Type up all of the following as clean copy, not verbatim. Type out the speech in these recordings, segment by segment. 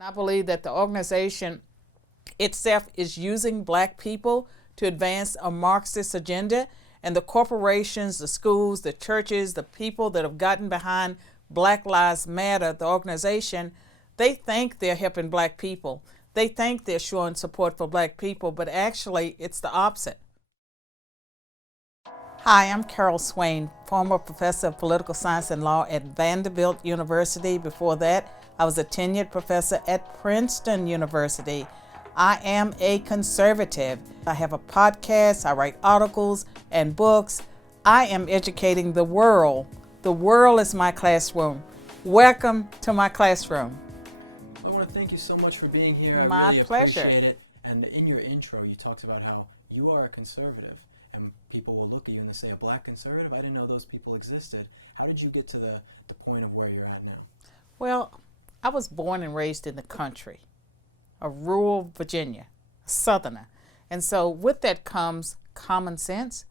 And I believe that the organization itself is using black people to advance a Marxist agenda, and the corporations, the schools, the churches, the people that have gotten behind Black Lives Matter, the organization, they think they're helping black people. They think they're showing support for black people, but actually it's the opposite. Hi, I'm Carol Swain, former professor of political science and law at Vanderbilt University. Before that, I was a tenured professor at Princeton University. I am a conservative. I have a podcast, I write articles and books. I am educating the world. The world is my classroom. Welcome to my classroom. I want to thank you so much for being here. My I really pleasure. appreciate it. And in your intro, you talked about how you are a conservative. And people will look at you and they say, a black conservative? I didn't know those people existed. How did you get to the point of where you're at now? Well, I was born and raised in the country, a rural Virginia, a southerner. And so with that comes common sense.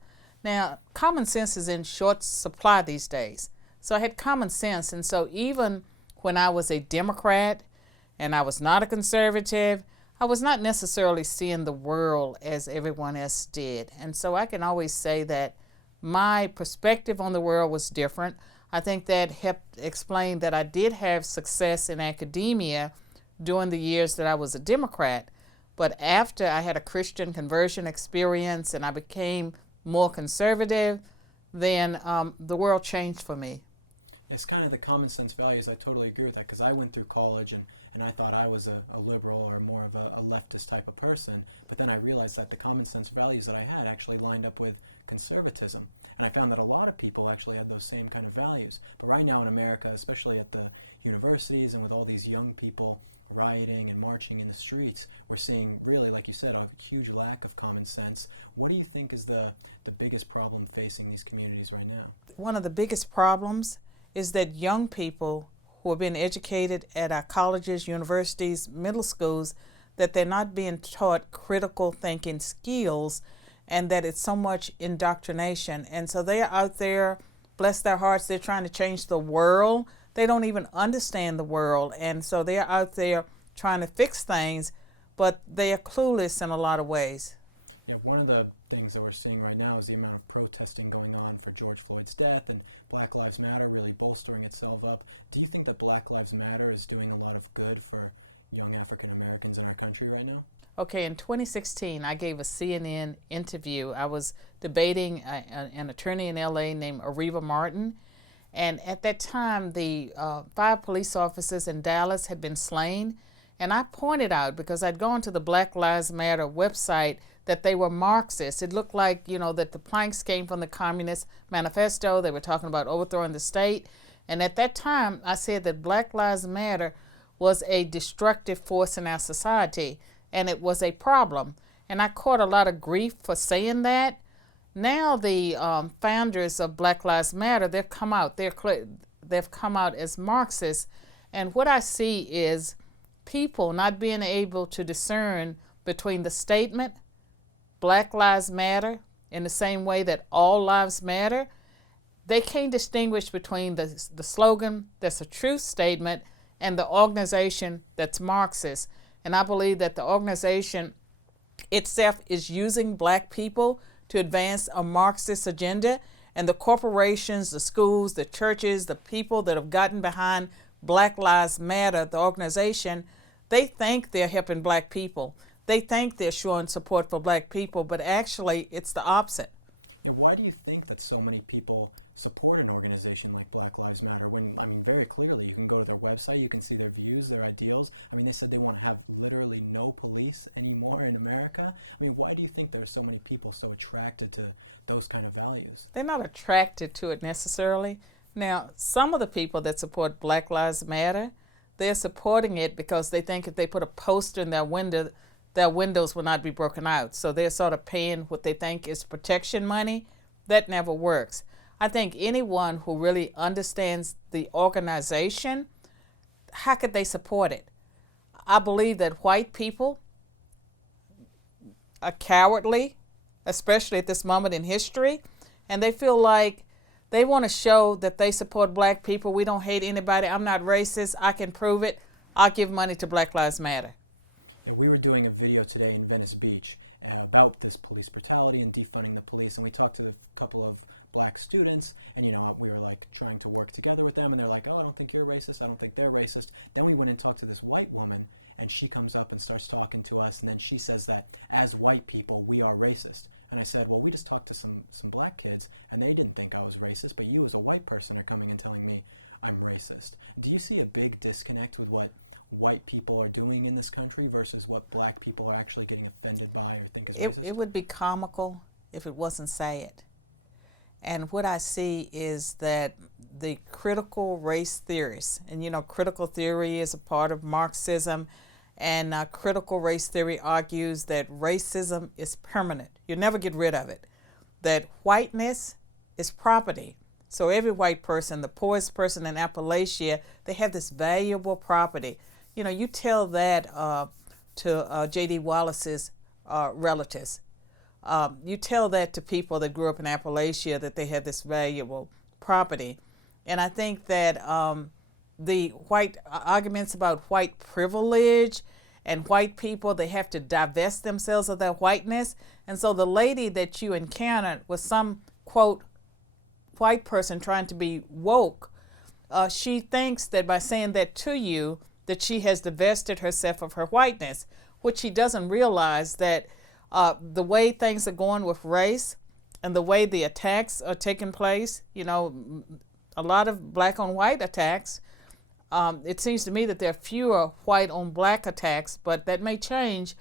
Now, common sense is in short supply these days. So I had common sense. And so even when I was a Democrat and I was not a conservative, I was not necessarily seeing the world as everyone else did. And so I can always say that my perspective on the world was different. I think that helped explain that I did have success in academia during the years that I was a Democrat. But after I had a Christian conversion experience and I became more conservative, then the world changed for me. It's kind of the common sense values. I totally agree with that because I went through college and I thought I was a liberal or more of a leftist type of person. But then I realized that the common sense values that I had actually lined up with conservatism. And I found that a lot of people actually had those same kind of values. But right now in America, especially at the universities and with all these young people rioting and marching in the streets, we're seeing really, like you said, a huge lack of common sense. What do you think is the biggest problem facing these communities right now? One of the biggest problems is that young people who are being educated at our colleges, universities, middle schools, that they're not being taught critical thinking skills and that it's so much indoctrination. And so they're out there, bless their hearts, they're trying to change the world. They don't even understand the world. And so they're out there trying to fix things, but they are clueless in a lot of ways. Yeah, one of the things that we're seeing right now is the amount of protesting going on for George Floyd's death and Black Lives Matter really bolstering itself up. Do you think that Black Lives Matter is doing a lot of good for young African Americans in our country right now? Okay, in 2016, I gave a CNN interview. I was debating an attorney in LA named Areva Martin. And at that time, the 5 police officers in Dallas had been slain. And I pointed out, because I'd gone to the Black Lives Matter website, that they were Marxist. It looked like, that the planks came from the Communist Manifesto. They were talking about overthrowing the state. And at that time, I said that Black Lives Matter was a destructive force in our society, and it was a problem. And I caught a lot of grief for saying that. Now the founders of Black Lives Matter, they've come out as Marxists. And what I see is people not being able to discern between the statement, Black Lives Matter, in the same way that all lives matter. They can't distinguish between the slogan that's a truth statement and the organization that's Marxist. And I believe that the organization itself is using black people to advance a Marxist agenda, and the corporations, the schools, the churches, the people that have gotten behind Black Lives Matter, the organization, they think they're helping black people. They think they're showing support for black people, but actually it's the opposite. Yeah, why do you think that so many people support an organization like Black Lives Matter when, very clearly you can go to their website, you can see their views, their ideals. They said they want to have literally no police anymore in America. Why do you think there are so many people so attracted to those kind of values? They're not attracted to it necessarily. Now, some of the people that support Black Lives Matter, they're supporting it because they think if they put a poster in their window, their windows will not be broken out. So they're sort of paying what they think is protection money. That never works. I think anyone who really understands the organization, how could they support it? I believe that white people are cowardly, especially at this moment in history, and they feel like they want to show that they support black people. We don't hate anybody. I'm not racist. I can prove it. I'll give money to Black Lives Matter. Yeah, we were doing a video today in Venice Beach about this police brutality and defunding the police, and we talked to a couple of black students, and we were like trying to work together with them, and they're like, oh, I don't think you're racist, I don't think they're racist. Then we went and talked to this white woman, and she comes up and starts talking to us, and then she says that as white people we are racist. And I said, well, we just talked to some black kids, and they didn't think I was racist, but you as a white person are coming and telling me I'm racist. Do you see a big disconnect with what white people are doing in this country versus what black people are actually getting offended by or think is racist? It would be comical if it wasn't sad. And what I see is that the critical race theorists, and critical theory is a part of Marxism, and critical race theory argues that racism is permanent. You'll never get rid of it. That whiteness is property. So every white person, the poorest person in Appalachia, they have this valuable property. You tell that to J.D. Wallace's relatives. You tell that to people that grew up in Appalachia, that they have this valuable property. And I think that the white arguments about white privilege and white people, they have to divest themselves of their whiteness. And so the lady that you encountered was some, quote, white person trying to be woke. She thinks that by saying that to you, that she has divested herself of her whiteness, which she doesn't realize that the way things are going with race and the way the attacks are taking place, a lot of black on white attacks. It seems to me that there are fewer white on black attacks, but that may change.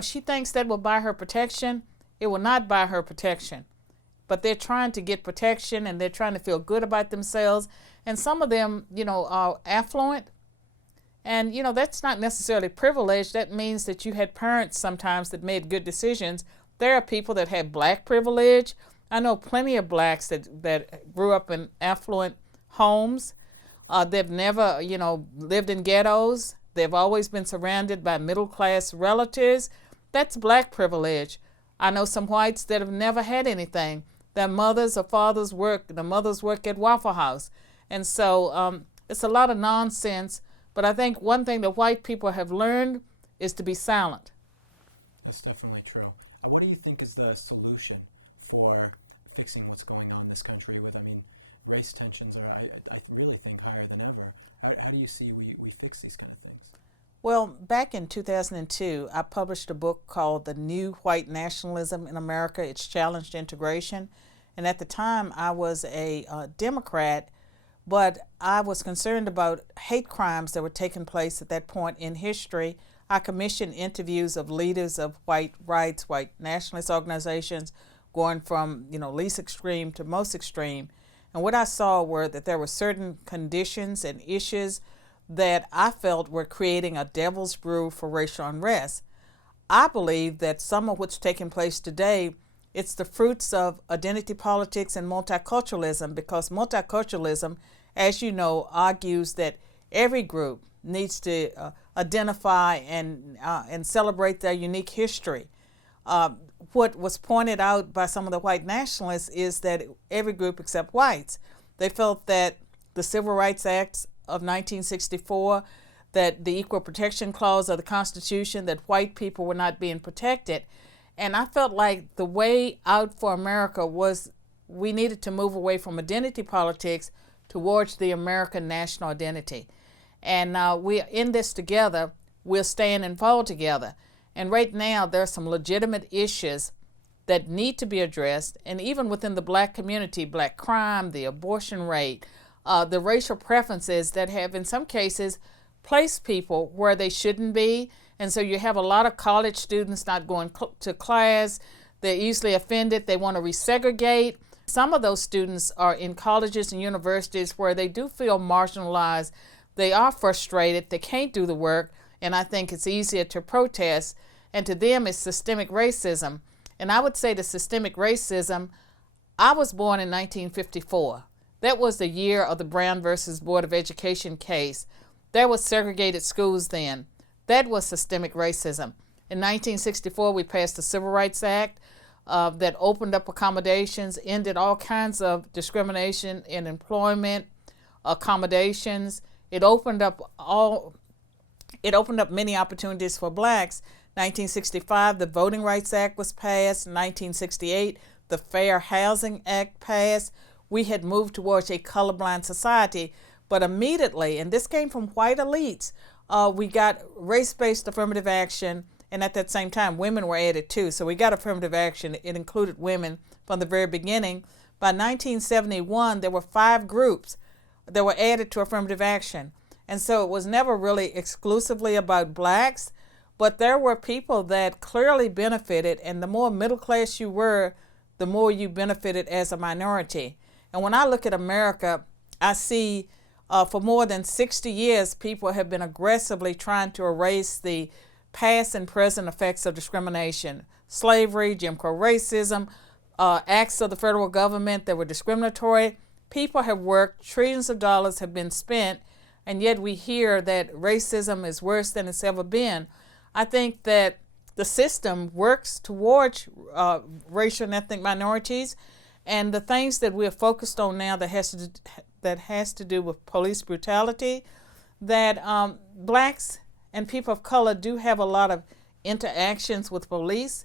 She thinks that will buy her protection. It will not buy her protection. But they're trying to get protection, and they're trying to feel good about themselves. And some of them, are affluent. And, that's not necessarily privilege. That means that you had parents sometimes that made good decisions. There are people that had black privilege. I know plenty of blacks that grew up in affluent homes. They've never, lived in ghettos. They've always been surrounded by middle-class relatives. That's black privilege. I know some whites that have never had anything. Their mothers or fathers work at Waffle House. And so it's a lot of nonsense. But I think one thing that white people have learned is to be silent. That's definitely true. What do you think is the solution for fixing what's going on in this country with, race tensions are, I really think, higher than ever. How do you see we fix these kind of things? Well, back in 2002, I published a book called The New White Nationalism in America, Its Challenge to Integration. And at the time, I was a Democrat, but I was concerned about hate crimes that were taking place at that point in history. I commissioned interviews of leaders of white rights, white nationalist organizations, going from least extreme to most extreme. And what I saw were that there were certain conditions and issues that I felt were creating a devil's brew for racial unrest. I believe that some of what's taking place today, it's the fruits of identity politics and multiculturalism, because multiculturalism, as you know, argues that every group needs to identify and celebrate their unique history. What was pointed out by some of the white nationalists is that every group except whites, they felt that the Civil Rights Act of 1964, that the Equal Protection Clause of the Constitution, that white people were not being protected. And I felt like the way out for America was we needed to move away from identity politics towards the American national identity. And we're in this together. We'll stand and fall together. And right now, there are some legitimate issues that need to be addressed. And even within the black community, black crime, the abortion rate, the racial preferences that have, in some cases, placed people where they shouldn't be. And so you have a lot of college students not going to class. They're easily offended. They want to resegregate. Some of those students are in colleges and universities where they do feel marginalized. They are frustrated. They can't do the work. And I think it's easier to protest. And to them, it's systemic racism. And I would say the systemic racism, I was born in 1954. That was the year of the Brown versus Board of Education case. There was segregated schools then. That was systemic racism. In 1964, we passed the Civil Rights Act that opened up accommodations, ended all kinds of discrimination in employment, accommodations. It opened up all It opened up many opportunities for blacks. 1965, the Voting Rights Act was passed. 1968, the Fair Housing Act passed. We had moved towards a colorblind society, but immediately, and this came from white elites, we got race-based affirmative action, and at that same time, women were added too. So we got affirmative action. It included women from the very beginning. By 1971, there were 5 groups that were added to affirmative action. And so it was never really exclusively about blacks, but there were people that clearly benefited, and the more middle class you were, the more you benefited as a minority. And when I look at America, I see for more than 60 years, people have been aggressively trying to erase the past and present effects of discrimination. Slavery, Jim Crow racism, acts of the federal government that were discriminatory. People have worked, trillions of dollars have been spent, and yet we hear that racism is worse than it's ever been. I think that the system works towards racial and ethnic minorities, and the things that we're focused on now that has to do with police brutality, that blacks and people of color do have a lot of interactions with police,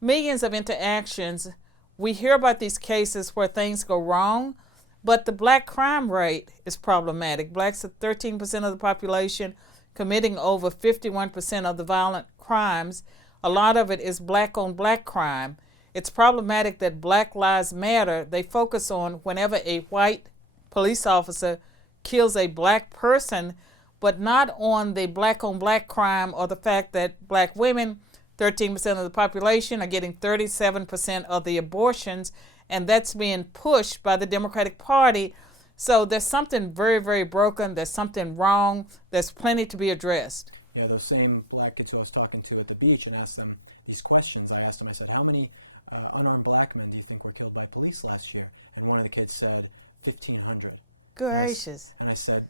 millions of interactions. We hear about these cases where things go wrong, but the black crime rate is problematic. Blacks are 13% of the population, committing over 51% of the violent crimes. A lot of it is black on black crime. It's problematic that Black Lives Matter, they focus on whenever a white police officer kills a black person, but not on the black on black crime or the fact that black women, 13% of the population, are getting 37% of the abortions, and that's being pushed by the Democratic Party. So there's something very, very broken. There's something wrong. There's plenty to be addressed. Yeah, those same black kids who I was talking to at the beach and asked them these questions, I asked them, I said, how many unarmed black men do you think were killed by police last year? And one of the kids said, 1,500. Gracious. And I said,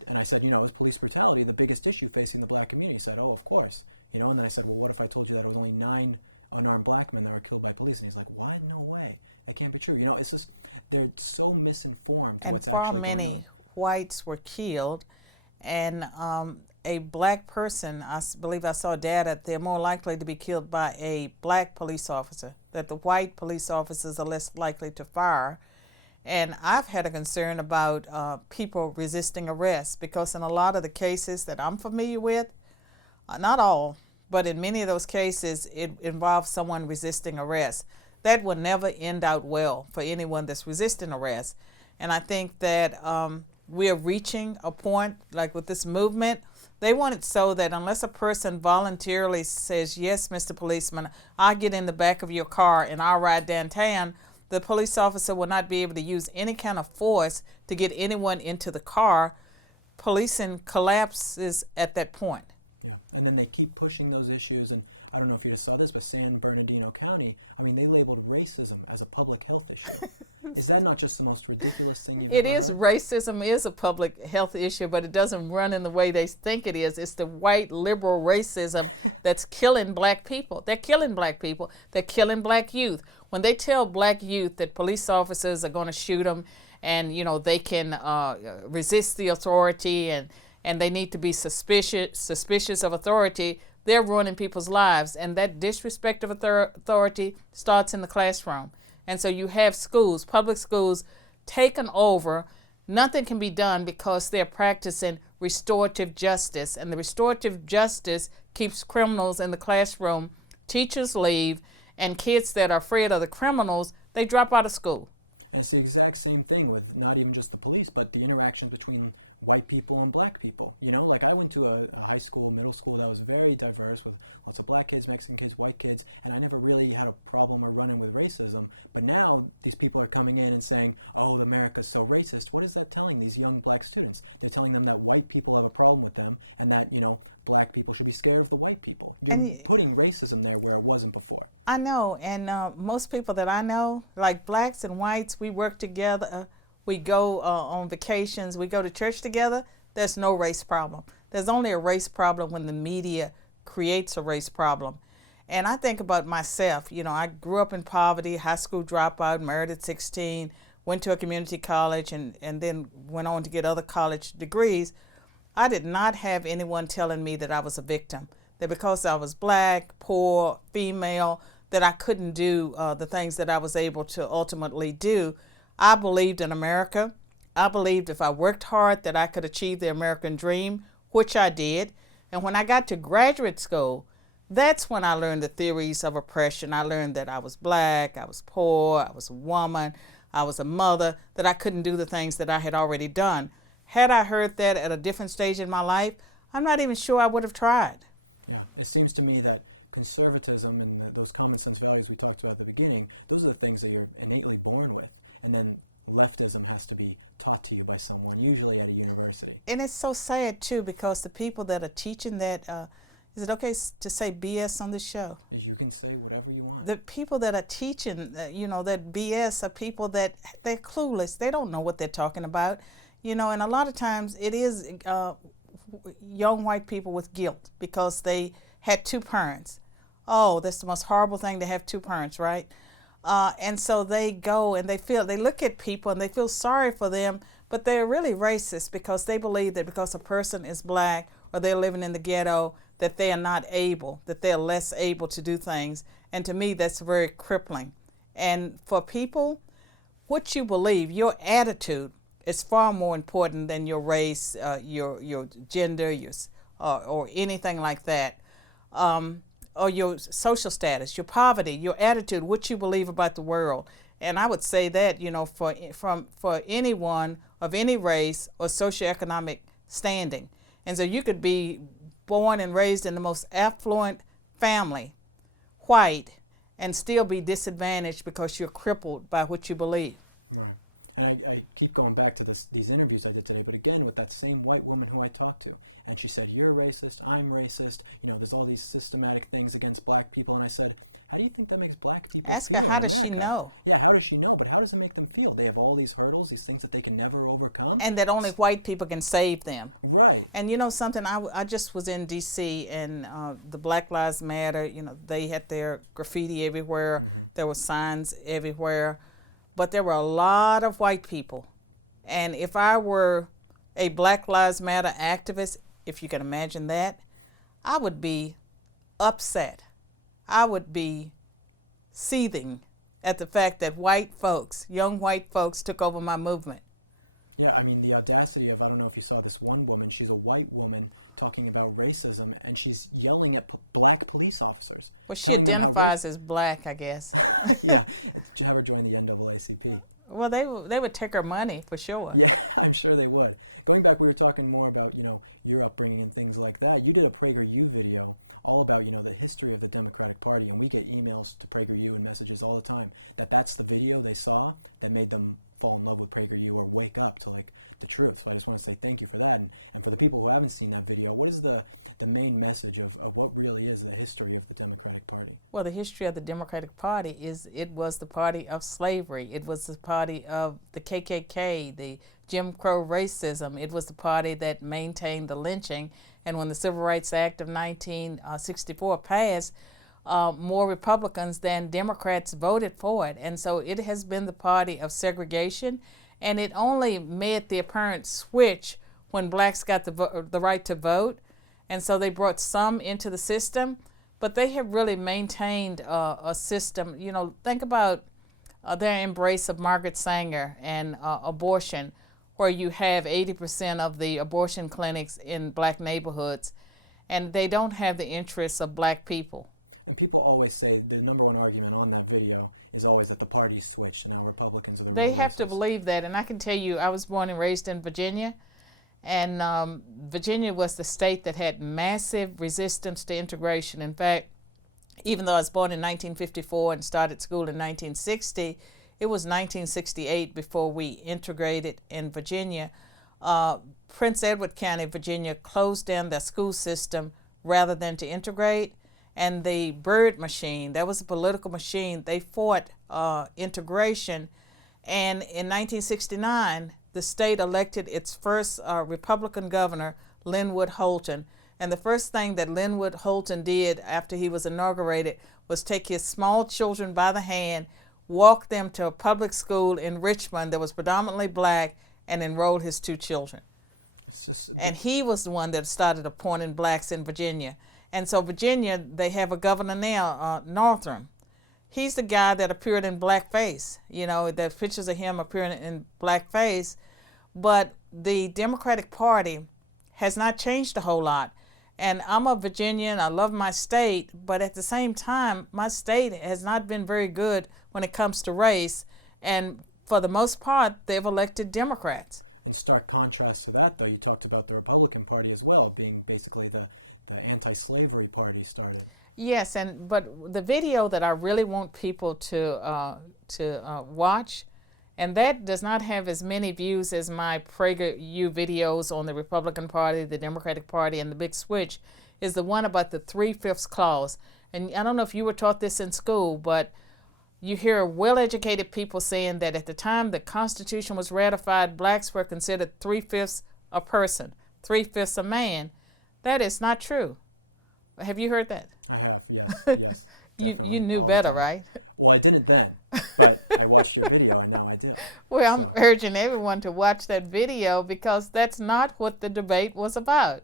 is police brutality the biggest issue facing the black community? He said, oh, of course. And then I said, well, what if I told you that it was only 9 unarmed black men that were killed by police? And he's like, what? No way. That can't be true. It's just, they're so misinformed. And far many whites were killed, and a black person, I believe I saw data, they're more likely to be killed by a black police officer, that the white police officers are less likely to fire. And I've had a concern about people resisting arrest, because in a lot of the cases that I'm familiar with, not all, but in many of those cases, it involves someone resisting arrest. That will never end out well for anyone that's resisting arrest. And I think that we're reaching a point, like with this movement, they want it so that unless a person voluntarily says, yes, Mr. Policeman, I'll get in the back of your car and I'll ride downtown, the police officer will not be able to use any kind of force to get anyone into the car. Policing collapses at that point. Yeah. And then they keep pushing those issues, and I don't know if you just saw this, but San Bernardino County, they labeled racism as a public health issue. Is that not just the most ridiculous thing you've It ever is. heard? Racism is a public health issue, but it doesn't run in the way they think it is. It's the white liberal racism that's killing black people. They're killing black people. They're killing black youth. When they tell black youth that police officers are going to shoot them, and they can resist the authority, and they need to be suspicious of authority, they're ruining people's lives. And that disrespect of authority starts in the classroom. And so you have schools, public schools, taken over. Nothing can be done because they're practicing restorative justice. And the restorative justice keeps criminals in the classroom. Teachers leave, and kids that are afraid of the criminals, they drop out of school. And it's the exact same thing with not even just the police, but the interaction between white people and black people. I went to a high school, middle school that was very diverse, with lots of black kids, Mexican kids, white kids, and I never really had a problem or run-in with racism. But now these people are coming in and saying, oh, America's so racist. What is that telling these young black students? They're telling them that white people have a problem with them, and that, black people should be scared of the white people. They're putting racism there where it wasn't before. I know, and most people that I know, like blacks and whites, we work together. We go on vacations. We go to church together. There's no race problem. There's only a race problem when the media creates a race problem. And I think about myself. I grew up in poverty, high school dropout, married at 16, went to a community college, and then went on to get other college degrees. I did not have anyone telling me that I was a victim, that because I was black, poor, female, that I couldn't do the things that I was able to ultimately do. I believed in America. I believed if I worked hard that I could achieve the American dream, which I did. And when I got to graduate school, that's when I learned the theories of oppression. I learned that I was black, I was poor, I was a woman, I was a mother, that I couldn't do the things that I had already done. Had I heard that at a different stage in my life, I'm not even sure I would have tried. Yeah, it seems to me that conservatism and those common sense values we talked about at the beginning, those are the things that you're innately born with. And then leftism has to be taught to you by someone, usually at a university. And it's so sad, too, because the people that are teaching that, is it okay to say BS on this show? You can say whatever you want. The people that are teaching, that BS are people that they're clueless. They don't know what they're talking about. And a lot of times it is young white people with guilt because they had two parents. Oh, that's the most horrible thing to have two parents, right? And so they go and they look at people and they feel sorry for them, but they're really racist because they believe that because a person is black or they're living in the ghetto, that they are not able, that they're less able to do things. And to me, that's very crippling. And for people, what you believe, your attitude is far more important than your race, your gender, or anything like that. Or your social status, your poverty, your attitude, what you believe about the world. And I would say that, for anyone of any race or socioeconomic standing. And so you could be born and raised in the most affluent family, white, and still be disadvantaged because you're crippled by what you believe. Right. And I keep going back to these interviews I did today, but again, with that same white woman who I talked to. And she said, you're racist, I'm racist, there's all these systematic things against black people. And I said, how do you think that makes black people Ask feel? her, how does she know? Yeah, how does she know? But how does it make them feel? They have all these hurdles, these things that they can never overcome. And that only white people can save them. Right. And something, I just was in D.C. and the Black Lives Matter, they had their graffiti everywhere. Mm-hmm. There were signs everywhere. But there were a lot of white people. And if I were a Black Lives Matter activist, if you can imagine that, I would be upset. I would be seething at the fact that young white folks took over my movement. Yeah, I mean, the audacity of, I don't know if you saw this one woman, she's a white woman talking about racism, and she's yelling at black police officers. Well, she identifies as black, I guess. Yeah, did you ever join the NAACP? Well, they would take her money, for sure. Yeah, I'm sure they would. Going back, we were talking more about, your upbringing and things like that. You did a PragerU video all about, the history of the Democratic Party, and we get emails to PragerU and messages all the time that's the video they saw that made them fall in love with PragerU or wake up to, the truth. So I just want to say thank you for that. And for the people who haven't seen that video, what is the main message of what really is the history of the Democratic Party? Well, the history of the Democratic Party is it was the party of slavery. It was the party of the KKK, the Jim Crow racism. It was the party that maintained the lynching. And when the Civil Rights Act of 1964 passed, more Republicans than Democrats voted for it. And so it has been the party of segregation. And it only made the apparent switch when blacks got the right to vote. And so they brought some into the system. But they have really maintained a system. Think about their embrace of Margaret Sanger and abortion, where you have 80% of the abortion clinics in black neighborhoods, and they don't have the interests of black people. And people always say the number one argument on that video is always that the party switched. Now Republicans are the They have to believe that, and I can tell you, I was born and raised in Virginia, and Virginia was the state that had massive resistance to integration. In fact, even though I was born in 1954 and started school in 1960, it was 1968 before we integrated in Virginia. Prince Edward County, Virginia, closed down their school system rather than to integrate. And the Byrd machine, that was a political machine, they fought integration. And in 1969, the state elected its first Republican governor, Linwood Holton. And the first thing that Linwood Holton did after he was inaugurated was take his small children by the hand, walk them to a public school in Richmond that was predominantly black, and enroll his two children. And he was the one that started appointing blacks in Virginia. And so Virginia, they have a governor now, Northam. He's the guy that appeared in blackface. You know, there's pictures of him appearing in blackface. But the Democratic Party has not changed a whole lot. And I'm a Virginian, I love my state, but at the same time, my state has not been very good when it comes to race. And for the most part, they've elected Democrats. In stark contrast to that, though, you talked about the Republican Party as well, being basically the anti-slavery party started. Yes, but the video that I really want people to watch, and that does not have as many views as my PragerU videos on the Republican Party, the Democratic Party, and the Big Switch, is the one about the 3/5 clause. And I don't know if you were taught this in school, but you hear well-educated people saying that at the time the Constitution was ratified, blacks were considered 3/5 a person, 3/5 a man. That is not true. Have you heard that? I have, yes. You knew better, right? Well, I didn't then, but I watched your video, and now I do. Well, I'm urging everyone to watch that video because that's not what the debate was about.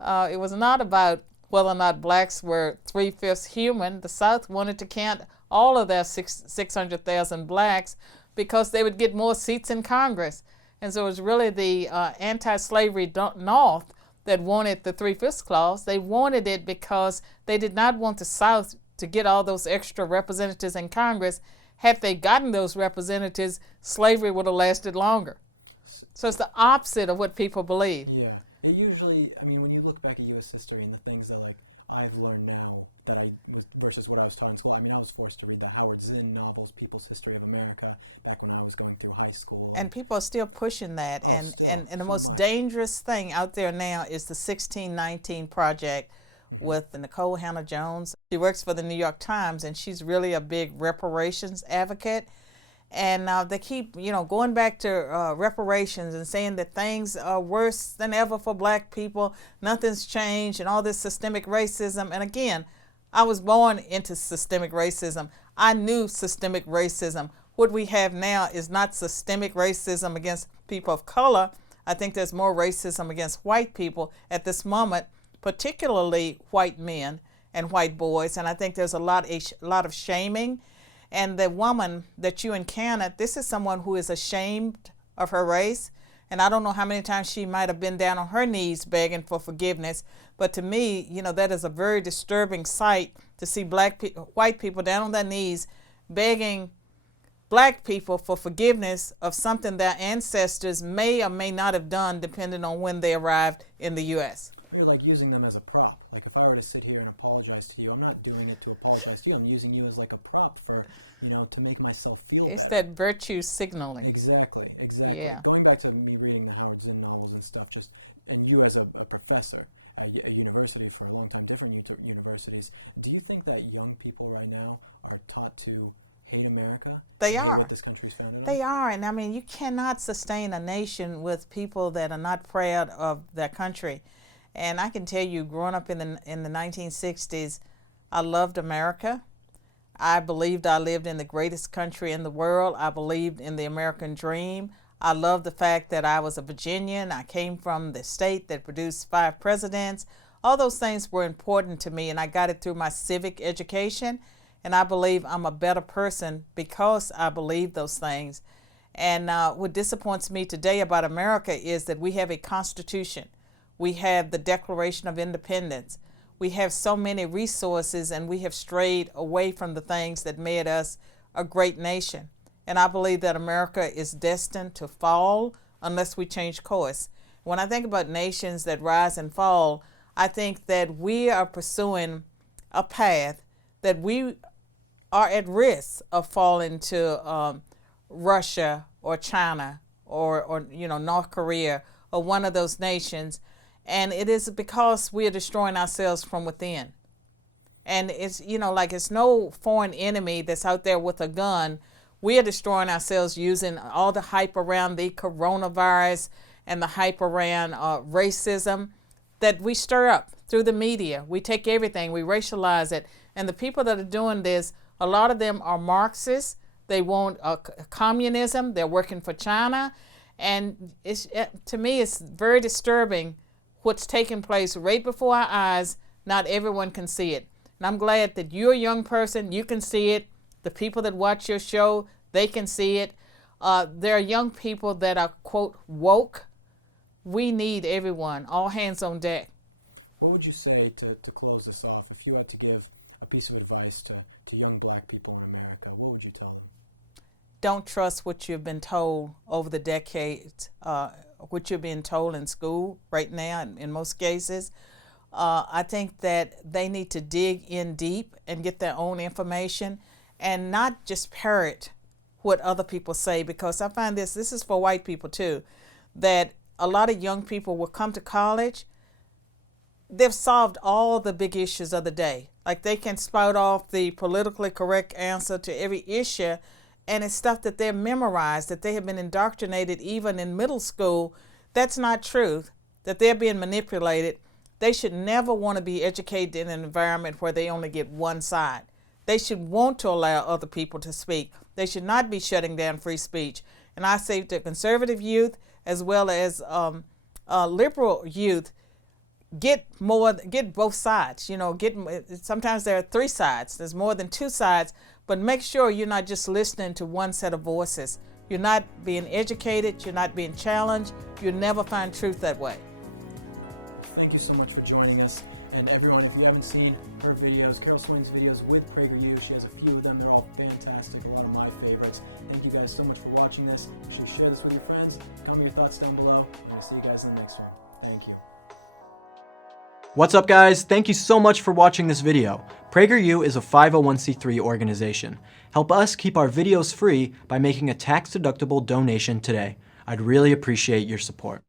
It was not about whether or not blacks were 3/5 human. The South wanted to count all of their 600,000 blacks because they would get more seats in Congress. And so it was really the anti-slavery North that wanted the 3/5 clause. They wanted it because they did not want the South to get all those extra representatives in Congress. Had they gotten those representatives, slavery would have lasted longer. So it's the opposite of what people believe. Yeah. It usually, I mean, when you look back at U.S. history and the things that, like, I've learned now that versus what I was taught in school. I mean, I was forced to read the Howard Zinn novels, People's History of America, back when I was going through high school. And people are still pushing that. And the most dangerous thing out there now is the 1619 Project with Nicole Hannah-Jones. She works for the New York Times, and she's really a big reparations advocate. And they keep, going back to reparations and saying that things are worse than ever for black people. Nothing's changed and all this systemic racism. And again, I was born into systemic racism. I knew systemic racism. What we have now is not systemic racism against people of color. I think there's more racism against white people at this moment, particularly white men and white boys. And I think there's a lot of shaming. And the woman that you encountered, this is someone who is ashamed of her race. And I don't know how many times she might have been down on her knees begging for forgiveness. But to me, that is a very disturbing sight to see white people down on their knees begging black people for forgiveness of something their ancestors may or may not have done depending on when they arrived in the U.S. You're like using them as a prop. Like if I were to sit here and apologize to you, I'm not doing it to apologize to you. I'm using you as like a prop for, to make myself feel It's better. that virtue signaling. Exactly. Yeah. Going back to me reading the Howard Zinn novels and stuff, and you as a professor at a university for a long time, different universities, do you think that young people right now are taught to hate America? They are. What this country's founded on? They are. And I mean, you cannot sustain a nation with people that are not proud of their country. And I can tell you, growing up in the 1960s, I loved America. I believed I lived in the greatest country in the world. I believed in the American dream. I loved the fact that I was a Virginian. I came from the state that produced 5 presidents. All those things were important to me, and I got it through my civic education. And I believe I'm a better person because I believe those things. And what disappoints me today about America is that we have a constitution. We have the Declaration of Independence. We have so many resources, and we have strayed away from the things that made us a great nation. And I believe that America is destined to fall unless we change course. When I think about nations that rise and fall, I think that we are pursuing a path that we are at risk of falling to Russia or China or North Korea or one of those nations. And it is because we are destroying ourselves from within. And it's, it's no foreign enemy that's out there with a gun. We are destroying ourselves using all the hype around the coronavirus and the hype around racism that we stir up through the media. We take everything, we racialize it. And the people that are doing this, a lot of them are Marxists. They want communism. They're working for China. And to me, it's very disturbing what's taking place right before our eyes. Not everyone can see it. And I'm glad that you're a young person, you can see it. The people that watch your show, they can see it. There are young people that are, quote, woke. We need everyone, all hands on deck. What would you say to close this off? If you had to give a piece of advice to young black people in America, what would you tell them? Don't trust what you've been told over the decades, what you're being told in school right now in most cases. I think that they need to dig in deep and get their own information and not just parrot what other people say, because I find this is for white people too, that a lot of young people will come to college, they've solved all the big issues of the day. Like they can spout off the politically correct answer to every issue, and it's stuff that they're memorized, that they have been indoctrinated even in middle school. That's not true, that they're being manipulated. They should never want to be educated in an environment where they only get one side. They should want to allow other people to speak. They should not be shutting down free speech. And I say to conservative youth as well as liberal youth, get both sides. Sometimes there are three sides. There's more than two sides. But make sure you're not just listening to one set of voices. You're not being educated. You're not being challenged. You'll never find truth that way. Thank you so much for joining us. And everyone, if you haven't seen her videos, Carol Swain's videos with PragerU, she has a few of them. They're all fantastic, a lot of my favorites. Thank you guys so much for watching this. Make sure you share this with your friends. Comment your thoughts down below. And I'll see you guys in the next one. Thank you. What's up, guys? Thank you so much for watching this video. PragerU is a 501c3 organization. Help us keep our videos free by making a tax-deductible donation today. I'd really appreciate your support.